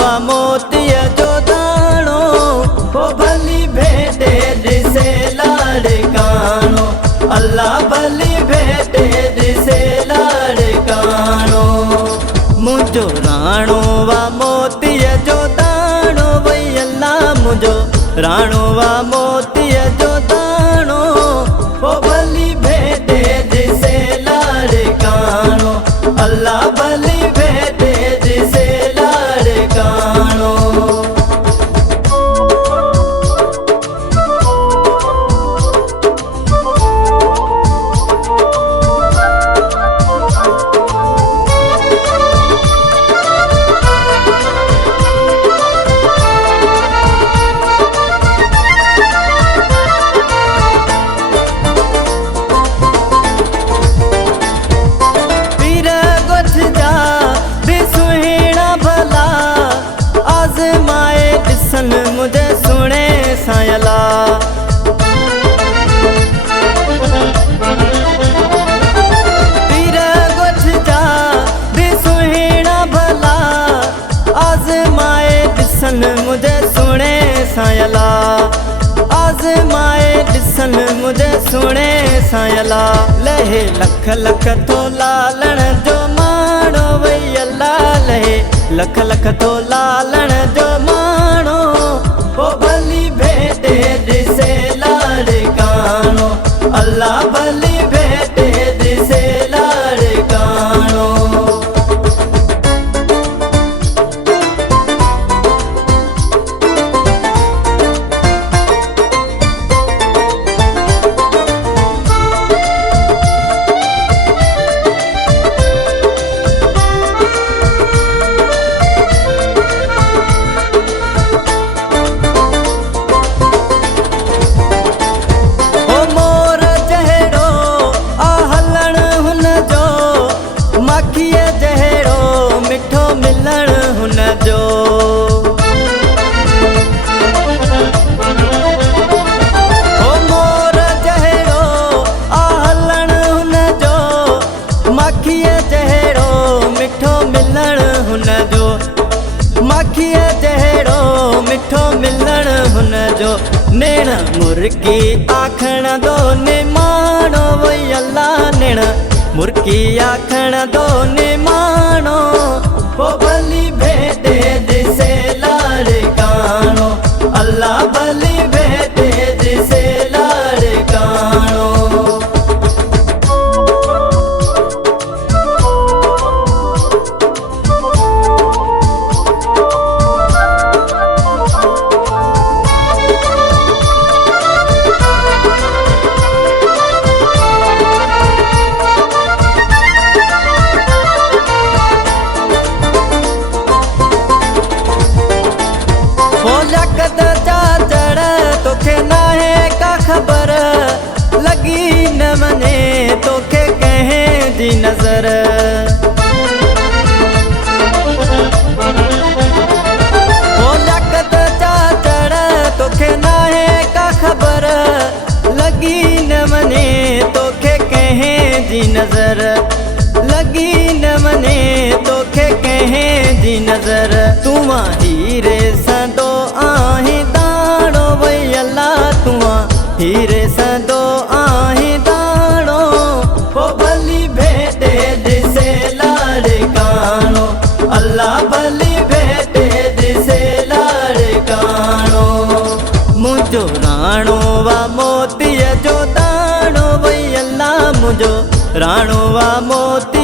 वा मोतीअ जो दाणो हो भली भेटे ॾिसे लाड़काणो अल्लाह भली भेटे ॾिसे लाड़काणो मुंहिंजो राणो वा मोतीअ जो दाणो वई अल्लाह मुंहिंजो राणो वा मोतीअ जो दाणो हो भली भेटे ॾिसे लाड़काणो अल्लाह भली भेटे ॾिसे लाड़काणो मुझे सुने सायला पीर गोछ जा भी सुहिणा भला आज़माए ॾिसन मुझे सुने सायला आज़माए ॾिसन मुझे सुने सायला लहे लख लख तो लालण जो माणो वई अल्लाह लहे लख लख तो लालण जो माणो हो भली भेटे ॾिसे लाड़काणो अल्लाह भली भेटे ॾिसे लाड़काणो माखीअ जहिड़ो मिठो मिलण हुन जो नेण मुर्गी आखण दो ने माणो वई अल्लाह नेण मुर्गी आखण दो ने माणो हो भली भेटे ॾिसे लाड़काणो अल्लाह भली भेटे ॾिसे लाड़काणो लगी न मने तोखे कंहिं जी नज़र हो लकत चाचड़ तोखे नाहे का ख़बर लगी न मने तोखे कंहिं जी नज़र लगी न मने तोखे कंहिं जी नज़र तूं हीरे संदो आहीं दाणो वई अल्लाह तूं हीरे संदो आहीं दाणो हो भली भेटे ॾिसे लाड़काणो अल्लाह भली भेटे ॾिसे लाड़काणो मुंहिंजो राणो वा मोतीअ जो दाणो वई अल्लाह मुंहिंजो राणो वा मोती